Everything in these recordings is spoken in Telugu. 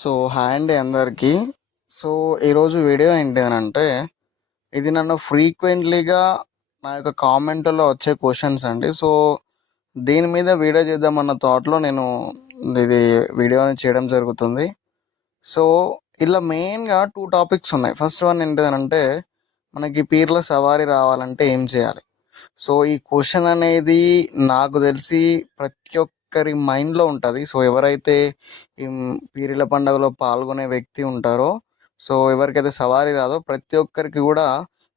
సో హాయ్ అండి అందరికీ. సో ఈరోజు వీడియో ఏంటిదనంటే ఇది నన్ను ఫ్రీక్వెంట్‌లీగా నా యొక్క కామెంట్‌లో వచ్చే క్వశ్చన్స్ అండి. సో దీని మీద వీడియో చేద్దామన్న థాట్‌లో నేను ఇది వీడియో అనేది చేయడం జరుగుతుంది. సో ఇలా మెయిన్‌గా టూ టాపిక్స్ ఉన్నాయి. ఫస్ట్ వన్ ఏంటిదనంటే, మనకి పీర్ల సవారీ రావాలంటే ఏం చేయాలి? సో ఈ క్వశ్చన్ అనేది నాకు తెలిసి ప్రతి ఒక్క ఒక్కరి మైండ్‌లో ఉంటుంది. సో ఎవరైతే ఈ పీరిల పండుగలో పాల్గొనే వ్యక్తి ఉంటారో, సో ఎవరికైతే సవారీ రాదో ప్రతి ఒక్కరికి కూడా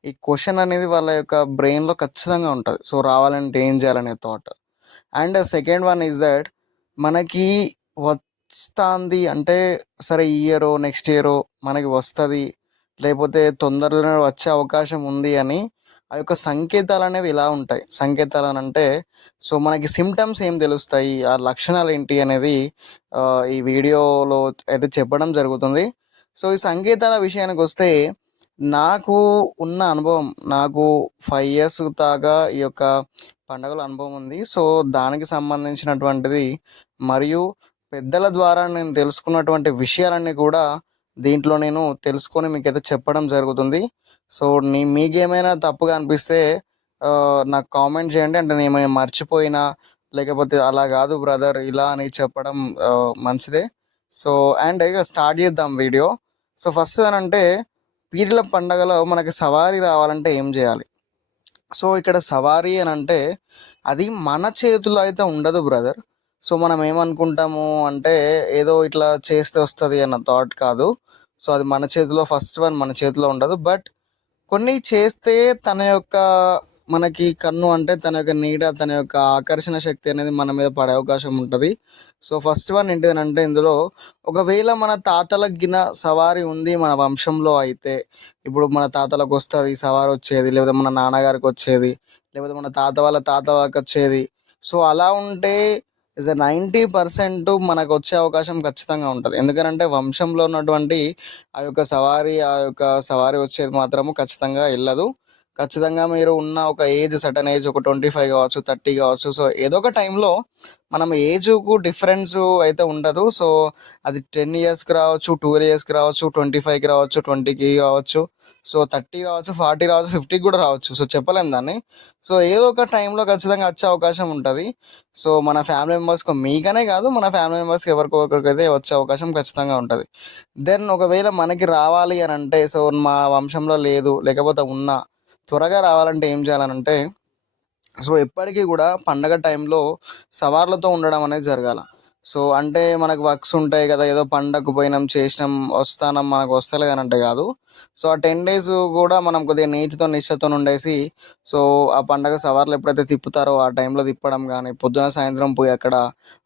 ఈ క్వశ్చన్ అనేది వాళ్ళ యొక్క బ్రెయిన్‌లో ఖచ్చితంగా ఉంటుంది. సో రావాలంటే ఏం చేయాలనే thought. And second one is that మనకి వస్తుంది అంటే సరే ఈ ఇయరో, నెక్స్ట్ ఇయరో మనకి వస్తుంది. లేకపోతే తొందరలోనే వచ్చే అవకాశం ఉంది అని ఆ యొక్క సంకేతాలు అనేవి ఇలా ఉంటాయి. సంకేతాలు అనంటే సో మనకి సిమ్టమ్స్ ఏం తెలుస్తాయి? ఆ లక్షణాలు ఏంటి అనేది ఈ వీడియోలో అయితే చెప్పడం జరుగుతుంది. సో ఈ సంకేతాల విషయానికి వస్తే నాకు ఉన్న అనుభవం నాకు ఫైవ్ ఇయర్స్ దాకా ఈ యొక్క పండుగల అనుభవం ఉంది. సో దానికి సంబంధించినటువంటిది మరియు పెద్దల ద్వారా నేను తెలుసుకున్నటువంటి విషయాలన్నీ కూడా దీంట్లో నేను తెలుసుకొని మీకైతే చెప్పడం జరుగుతుంది. సో నీ మీకేమైనా తప్పుగా అనిపిస్తే నాకు కామెంట్ చేయండి. అంటే నేను మర్చిపోయినా లేకపోతే అలా కాదు బ్రదర్ ఇలా అని చెప్పడం మంచిదే. సో అండ్ ఇక స్టార్ట్ చేద్దాం వీడియో. సో ఫస్ట్ అంటే పీర్ల పండగలో మనకి సవారీ రావాలంటే ఏం చేయాలి సో ఇక్కడ సవారీ అని అంటే అది మన చేతుల్లో అయితే ఉండదు బ్రదర్. సో మనం ఏమనుకుంటాము అంటే ఏదో ఇట్లా చేస్తే వస్తుంది అన్న థాట్ కాదు. సో అది మన చేతిలో ఫస్ట్ వన్ మన చేతిలో ఉండదు. బట్ కొన్ని చేస్తే తన యొక్క మనకి కన్ను అంటే తన యొక్క నీడ, తన యొక్క ఆకర్షణ శక్తి అనేది మన మీద పడే అవకాశం ఉంటుంది సో ఫస్ట్ వన్ ఏంటిదనంటే ఇందులో ఒకవేళ మన తాతల గిన సవారీ ఉంది మన వంశంలో అయితే, ఇప్పుడు మన తాతలకు వస్తుంది సవారి వచ్చేది. లేకపోతే మన నాన్నగారికి వచ్చేది లేకపోతే మన తాత వాళ్ళ తాత వాళ్ళకి వచ్చేది సో అలా ఉంటే ఇస్ నైంటీ పర్సెంట్ మనకు వచ్చే అవకాశం ఖచ్చితంగా ఉంటుంది. ఎందుకనంటే వంశంలో ఉన్నటువంటి ఆ యొక్క సవారీ ఆ యొక్క సవారీ వచ్చేది మాత్రము ఖచ్చితంగా వెళ్ళదు ఖచ్చితంగా మీరు ఉన్న ఒక ఏజ్ సటన్ ఏజ్ ఒక ట్వంటీ ఫైవ్ కావచ్చు థర్టీ కావచ్చు సో ఏదో ఒక టైంలో మనం ఏజ్‌కు డిఫరెన్స్ అయితే ఉండదు. సో అది 10 ఇయర్స్‌కి రావచ్చు, 12 ఇయర్స్‌కి రావచ్చు, 25కి రావచ్చు, 20కి రావచ్చు. సో 30 రావచ్చు, 40 రావచ్చు, ఫిఫ్టీకి కూడా రావచ్చు. సో చెప్పలేం దాన్ని. సో ఏదో ఒక టైంలో ఖచ్చితంగా వచ్చే అవకాశం ఉంటుంది సో మన ఫ్యామిలీ మెంబర్స్‌కి మీకనే కాదు మన ఫ్యామిలీ మెంబర్స్‌కి ఎవరికో ఒకరికైతే వచ్చే అవకాశం ఖచ్చితంగా ఉంటుంది దెన్ ఒకవేళ మనకి రావాలి అని అంటే సో మా వంశంలో లేదు లేకపోతే ఉన్నా త్వరగా రావాలంటే ఏం చేయాలనంటే సో ఎప్పటికీ కూడా పండగ టైంలో సవార్లతో ఉండడం అనేది జరగాల. సో అంటే మనకు వర్క్స్ ఉంటాయి కదా ఏదో పండగకు పోయినాం, చేసినాం, వస్తానం మనకు వస్తలేదనంటే కాదు. సో ఆ 10 డేస్ కూడా మనం కొద్దిగా నీతితో, నిష్ఠతో ఉండేసి సో ఆ పండగ సవార్లు ఎప్పుడైతే తిప్పుతారో ఆ టైంలో తిప్పడం కానీ పొద్దున, సాయంత్రం పోయి అక్కడ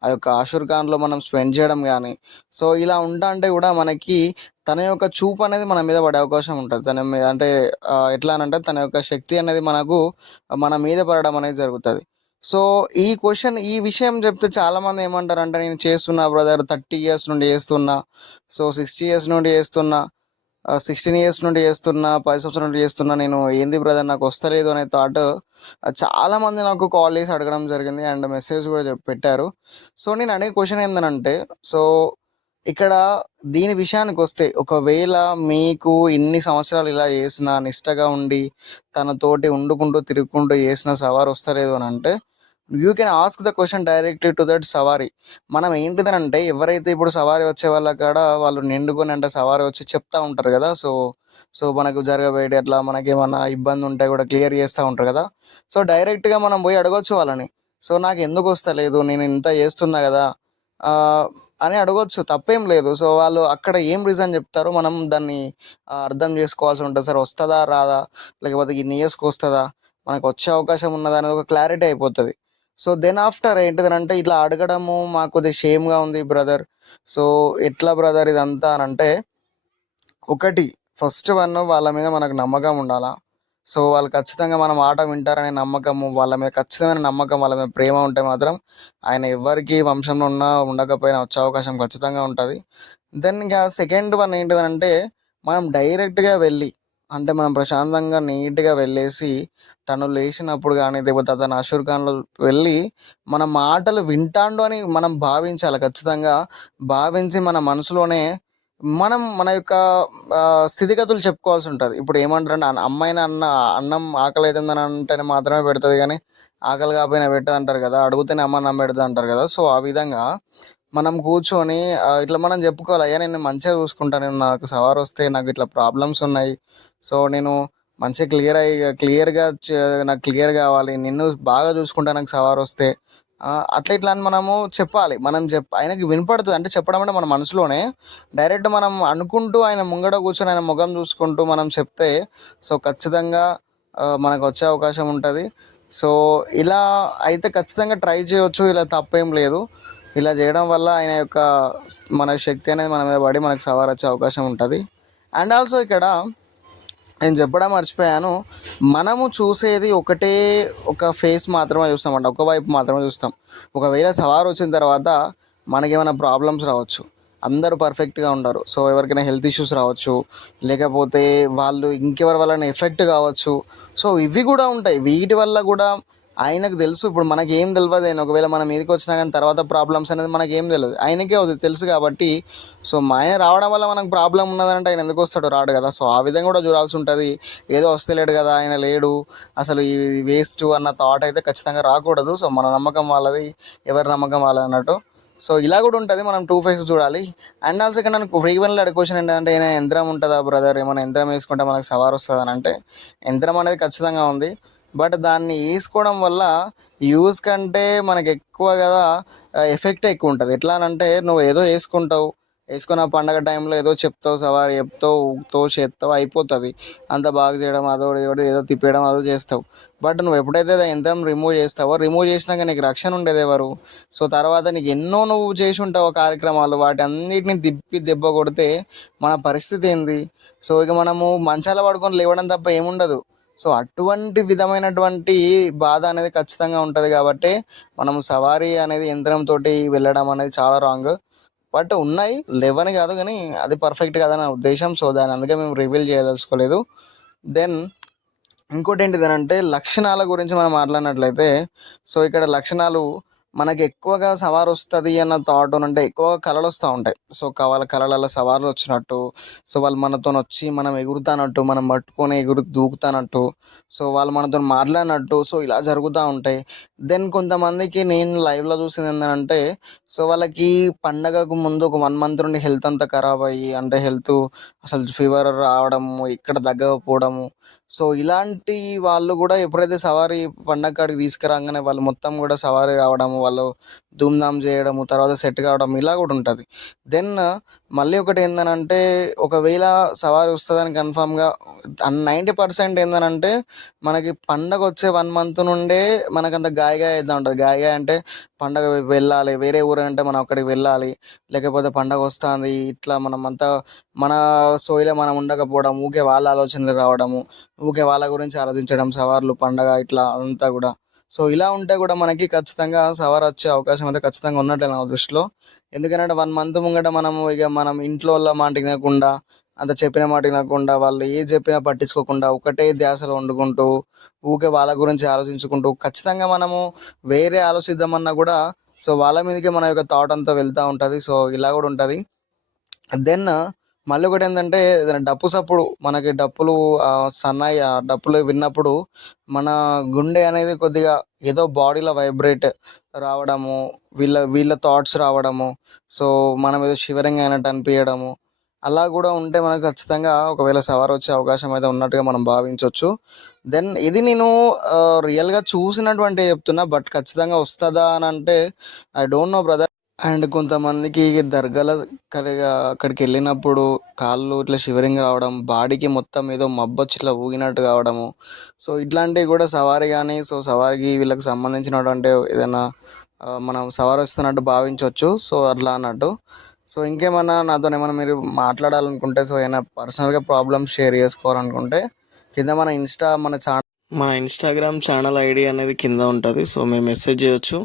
ఆ యొక్క ఆషుర్ ఖాన్‌లో మనం స్పెండ్ చేయడం కానీ సో ఇలా ఉంటా అంటే కూడా మనకి తన యొక్క చూపు అనేది మన మీద పడే అవకాశం ఉంటుంది. తన మీద అంటే ఎట్లా ఎట్లా అంటే తన యొక్క శక్తి అనేది మనకు మన మీద పడడం అనేది జరుగుతుంది. సో ఈ క్వశ్చన్ ఈ విషయం చెప్తే చాలామంది ఏమంటారంటే నేను చేస్తున్నా బ్రదర్ 30 ఇయర్స్ నుండి చేస్తున్నా. సో 60 ఇయర్స్ నుండి చేస్తున్నా. సిక్స్టీన్ ఇయర్స్ నుండి చేస్తున్నా. పది సంవత్సరాల నుండి చేస్తున్నా. నేను ఏంది బ్రదర్ నాకు వస్తలేదు అనే థాట్ చాలామంది నాకు కాల్ చేసి అడగడం జరిగింది. అండ్ మెసేజ్ కూడా పెట్టారు. సో నేను అడిగే క్వశ్చన్ ఏందనంటే సో ఇక్కడ దీని విషయానికి వస్తే ఒకవేళ మీకు ఇన్ని సంవత్సరాలు ఇలా చేసినా, నిష్టగా ఉండి తనతోటి వండుకుంటూ, తిరుగుకుంటూ చేసిన సవారు వస్తలేదు అని అంటే you can ask the question directly to that సవారీ. మనం ఏంటిదనంటే ఎవరైతే ఇప్పుడు సవారీ వచ్చే వాళ్ళ కాడ వాళ్ళు నిండుకొని అంటే సవారీ వచ్చి చెప్తా ఉంటారు కదా సో సో మనకు జరగబోయేటి అట్లా మనకేమన్నా ఇబ్బంది ఉంటే కూడా క్లియర్ చేస్తూ ఉంటారు కదా సో డైరెక్ట్‌గా మనం పోయి అడగొచ్చు వాళ్ళని. సో నాకు ఎందుకు వస్తలేదు? నేను ఇంత చేస్తున్నా కదా అని అడగొచ్చు తప్పేం లేదు. సో వాళ్ళు అక్కడ ఏం రీజన్ చెప్తారో మనం దాన్ని అర్థం చేసుకోవాల్సి ఉంటుంది సరే వస్తుందా రాదా? లేకపోతే ఇన్ని ఇయర్స్‌కి వస్తుందా మనకు వచ్చే అవకాశం ఉన్నదా? అనేది ఒక క్లారిటీ అయిపోతుంది సో దెన్ ఆఫ్టర్ ఏంటిదనంటే ఇట్లా అడగడము మాకు కొద్దిగా షేమ్‌గా ఉంది బ్రదర్. సో ఎట్లా బ్రదర్ ఇదంతా అంటే ఒకటి ఫస్ట్ వన్ వాళ్ళ మీద మనకు నమ్మకం ఉండాలా. సో వాళ్ళు ఖచ్చితంగా మనం ఆట వింటారనే నమ్మకము, వాళ్ళ మీద ఖచ్చితమైన నమ్మకం, వాళ్ళ మీద ప్రేమ ఉంటే మాత్రం ఆయన ఎవరికి వంశంలో ఉన్నా, ఉండకపోయినా వచ్చే అవకాశం ఖచ్చితంగా ఉంటుంది దెన్ ఇక సెకండ్ వన్ ఏంటిదనంటే మనం డైరెక్ట్‌గా వెళ్ళి అంటే మనం ప్రశాంతంగా నీట్‌గా వెళ్ళేసి తను లేచినప్పుడు కానీ లేకపోతే అతను ఆషుర్ ఖాన్‌లో వెళ్ళి మన మాటలు వింటాండు అని మనం భావించాలి ఖచ్చితంగా. భావించి మన మనసులోనే మనం మన యొక్క స్థితిగతులు చెప్పుకోవాల్సి ఉంటుంది ఇప్పుడు ఏమంటారంటే అమ్మాయిని అన్న అన్నం ఆకలి అవుతుందని అంటేనే మాత్రమే పెడుతుంది కానీ ఆకలి కాకపోయినా పెట్టదంటారు కదా అడుగుతేనే అమ్మ అన్నం పెడుతుంది అంటారు కదా సో, ఆ విధంగా మనం కూర్చొని ఇట్లా మనం చెప్పుకోవాలి. అయ్యా నేను మంచిగా చూసుకుంటాను నేను నాకు సవార్ వస్తే నాకు ఇట్లా ప్రాబ్లమ్స్ ఉన్నాయి. సో, నేను మంచిగా క్లియర్ అయ్యి క్లియర్‌గా నాకు క్లియర్ కావాలి నిన్ను బాగా చూసుకుంటా నాకు సవార్ వస్తే అట్లా ఇట్లా అని మనము చెప్పాలి. మనం చెప్ ఆయనకి వినపడుతుంది అంటే చెప్పడం అంటే మన మనసులోనే డైరెక్ట్ మనం అనుకుంటూ ఆయన ముంగట కూర్చొని ఆయన ముఖం చూసుకుంటూ మనం చెప్తే సో, ఖచ్చితంగా మనకు వచ్చే అవకాశం ఉంటుంది సో, ఇలా అయితే ఖచ్చితంగా ట్రై చేయొచ్చు. ఇలా తప్పేం లేదు. ఇలా చేయడం వల్ల ఆయన యొక్క మన శక్తి అనేది మన మీద పడి మనకు సవార్ వచ్చే అవకాశం ఉంటుంది అండ్ ఆల్సో ఇక్కడ నేను చెప్పడం మర్చిపోయాను. మనము చూసేది ఒకటే ఒక ఫేస్ మాత్రమే చూస్తామంట. ఒకవైపు మాత్రమే చూస్తాం. ఒకవేళ సవారొచ్చిన తర్వాత మనకేమైనా ప్రాబ్లమ్స్ రావచ్చు. అందరూ పర్ఫెక్ట్‌గా ఉండరు. సో, ఎవరికైనా హెల్త్ ఇష్యూస్ రావచ్చు. లేకపోతే వాళ్ళు ఇంకెవరి వల్లైనా ఎఫెక్ట్ కావచ్చు. సో, ఇవి కూడా ఉంటాయి. వీటి వల్ల కూడా ఆయనకు తెలుసు. ఇప్పుడు మనకి ఏం తెలియదు ఆయన ఒకవేళ మనం మీదకి వచ్చినా కానీ తర్వాత ప్రాబ్లమ్స్ అనేది మనకేం తెలియదు ఆయనకే అది తెలుసు కాబట్టి సో, మా ఆయన రావడం వల్ల మనకు ప్రాబ్లం ఉన్నదంటే ఆయన ఎందుకు వస్తాడు రాడు కదా సో, ఆ విధంగా కూడా చూడాల్సి ఉంటుంది ఏదో వస్తలేడు కదా ఆయన లేడు. అసలు ఈ వేస్ట్ అన్న థాట్ అయితే ఖచ్చితంగా రాకూడదు. సో, మన నమ్మకం వాళ్ళది. ఎవరి నమ్మకం వాళ్ళదన్నట్టు. సో, ఇలా కూడా ఉంటుంది మనం టూ ఫేస్ చూడాలి. అండ్ ఆల్సో ఇక్కడ నన్ను ఫ్రీక్వెంట్‌లీ అడిగే ఏంటంటే "ఏమైనా యంత్రం ఉంటుందా బ్రదర్? ఏమైనా యంత్రం వేసుకుంటే మనకు వస్తుంది అని అంటే యంత్రం అనేది ఖచ్చితంగా ఉంది. బట్ దాన్ని వేసుకోవడం వల్ల యూజ్ కంటే మనకి ఎక్కువ గదా ఎఫెక్ట్ ఎక్కువ ఉంటుంది ఎట్లా అంటే నువ్వు ఏదో వేసుకుంటావు వేసుకున్న పండగ టైంలో ఏదో చెప్తావు, సవారి చెప్తావు, ఊగుతావు, చేస్తావు అయిపోతుంది అంత బాగా చేయడం అదో ఇదోటి ఏదో తిప్పేయడం అదో చేస్తావు. బట్ నువ్వు ఎప్పుడైతే యంత్రం రిమూవ్ చేస్తావో రిమూవ్ చేసినాక నీకు రక్షణ ఉండేది ఎవరు సో, తర్వాత నీకు ఎన్నో నువ్వు చేసి ఉంటావు కార్యక్రమాలు. వాటి అన్నిటిని తిప్పి దెబ్బ కొడితే మన పరిస్థితి ఏంది? సో, ఇక మనము మంచాల పడుకొని లేవడం తప్ప ఏముండదు. సో, అటువంటి విధమైనటువంటి బాధ అనేది ఖచ్చితంగా ఉంటుంది కాబట్టి మనం సవారీ అనేది యంత్రంతో వెళ్ళడం అనేది చాలా రాంగ్. బట్ ఉన్నాయి. లేవని కాదు కానీ అది పర్ఫెక్ట్ కాదని నా ఉద్దేశం. సో, దాని అందుకే మేము రివీల్ చేయదలుచుకోలేదు. దెన్ ఇంకోటి ఏంటిదనంటే లక్షణాల గురించి మనం మాట్లాడినట్లయితే సో, ఇక్కడ లక్షణాలు మనకి ఎక్కువగా సవారు వస్తుంది అన్న థాట్ అంటే ఎక్కువగా వస్తూ ఉంటాయి. సో, వాళ్ళ కళలలో సవార్లు వచ్చినట్టు సో, వాళ్ళు మనతోనొచ్చి మనం ఎగురుతానట్టు, మనం పట్టుకొని ఎగురు దూకుతానట్టు, సో, వాళ్ళు మనతోని మాట్లాడినట్టు సో, ఇలా జరుగుతూ ఉంటాయి. దెన్ కొంతమందికి నేను లైవ్‌లో చూసిందేంటంటే సో, వాళ్ళకి పండగకు ముందు ఒక వన్ మంత్ నుండి హెల్త్ అంతా ఖరాబయ్యి అంటే హెల్త్ అసలు ఫీవర్ రావడము, ఇక్కడ తగ్గకపోవడము. సో, ఇలాంటి వాళ్ళు కూడా ఎప్పుడైతే సవారీ పండగ కాడికి తీసుకురాగానే వాళ్ళు మొత్తం కూడా సవారీ రావడము, వాళ్ళు ధూమ్‌ధామ్ చేయడము, తర్వాత సెట్ కావడం ఇలా కూడా ఉంటుంది. దెన్ మళ్ళీ ఒకటి ఒకటేందనంటే ఒకవేళ సవారీ వస్తుందని కన్ఫర్మ్‌గా అన్ 90% ఏందనంటే మనకి పండగొచ్చే 1 మంత్ నుండే మనకంత గాయగా అవుతూ ఉంటుంది. గాయగా అంటే పండగ వెళ్ళాలి. వేరే ఊరంటే మనం అక్కడికి వెళ్ళాలి. లేకపోతే పండగ వస్తుంది ఇట్లా మనం అంతా మన సోయిలో మనం ఉండకపోవడం, ఊకే వాళ్ళ ఆలోచనలు రావడము, ఊకే వాళ్ళ గురించి ఆలోచించడం, సవార్లు, పండగ ఇట్లా అంతా కూడా సో, ఇలా ఉంటే కూడా మనకి ఖచ్చితంగా సవార్ వచ్చే అవకాశం అయితే ఖచ్చితంగా ఉన్నట్టు నా దృష్టిలో. ఎందుకంటే వన్ మంత్ ముంగట మనము ఇక మనం ఇంట్లోళ్ళ మాట వినకుండా అంత చెప్పిన మాట వినకుండా వాళ్ళు ఏది చెప్పినా పట్టించుకోకుండా, ఒకటే ధ్యాసలో వండుకుంటూ, ఊకే వాళ్ళ గురించి ఆలోచించుకుంటూ, ఖచ్చితంగా మనము వేరే ఆలోచిద్దామన్నా కూడా సో, వాళ్ళ మీదకే మన యొక్క థాట్ అంతా వెళ్తూ ఉంటుంది. సో, ఇలా కూడా ఉంటుంది. దెన్ మళ్ళీ ఒకటి ఏదైనా డప్పు సప్పుడు మనకి డప్పులు సన్నాయి ఆ డప్పులు విన్నప్పుడు మన గుండె అనేది కొద్దిగా ఏదో బాడీలో వైబ్రేట్ రావడము, వీళ్ళ వీళ్ళ థాట్స్ రావడము, సో, మనం ఏదో షివరింగ్ అయినట్టు అనిపించడము అలా కూడా ఉంటే మనకు ఖచ్చితంగా ఒకవేళ సవారొచ్చే అవకాశం అయితే ఉన్నట్టుగా మనం భావించవచ్చు దెన్ ఇది నేను రియల్‌గా చూసినటువంటి చెప్తున్నా. బట్ ఖచ్చితంగా వస్తుందా అని అంటే I don't know brother. And కొంతమందికి దర్గాల కరిగా అక్కడికెళ్ళినప్పుడు కాళ్ళు ఇట్లా షివరింగ్ రావడం, బాడీకి మొత్తం ఏదో మబ్బొచ్చి ఇట్లా ఊగినట్టు కావడము. సో, ఇట్లాంటివి కూడా సవారీ కానీ సో, సవారీకి వీళ్ళకి సంబంధించినటువంటి ఏదైనా మనం సవారి వస్తున్నట్టు భావించవచ్చు సో, అట్లా అన్నట్టు. సో, ఇంకేమన్నా ఏమైనా మీరు మాట్లాడాలనుకుంటే సో, ఏమైనా పర్సనల్‌గా ప్రాబ్లమ్స్ షేర్ చేసుకోవాలనుకుంటే కింద మన ఇన్‌స్టా మన ఛానల్ మన ఇన్‌స్టాగ్రామ్ ఛానల్ ఐడి అనేది కింద ఉంటుంది సో, మీరు మెసేజ్ చేయొచ్చు.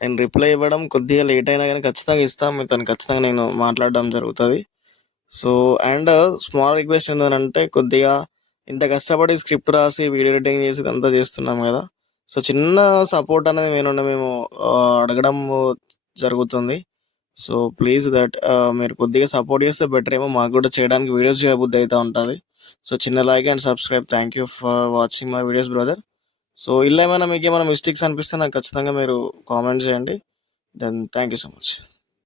నేను రిప్లై ఇవ్వడం కొద్దిగా లేట్ అయినా కానీ ఖచ్చితంగా ఇస్తా. తను ఖచ్చితంగా నేను మాట్లాడడం జరుగుతుంది సో, అండ్ స్మాల్ రిక్వెస్ట్ ఏంటంటే కొద్దిగా ఇంత కష్టపడి స్క్రిప్ట్ రాసి, వీడియో ఎడిటింగ్ చేసి ఇదంతా చేస్తున్నాం కదా సో, చిన్న సపోర్ట్ అనేది మేము మేము అడగడం జరుగుతుంది. సో ప్లీజ్ దట్ మీరు కొద్దిగా సపోర్ట్ చేస్తే బెటర్ ఏమో. మాకు కూడా చేయడానికి వీడియోస్ చేయబుద్ధి అయితే ఉంటుంది. సో చిన్న like and subscribe. Thank you for watching my videos brother so ఇలా ఏమైనా మీకు ఏమైనా మిస్టేక్స్ అనిపిస్తే నాకు ఖచ్చితంగా మీరు కామెంట్ చేయండి. Then thank you so much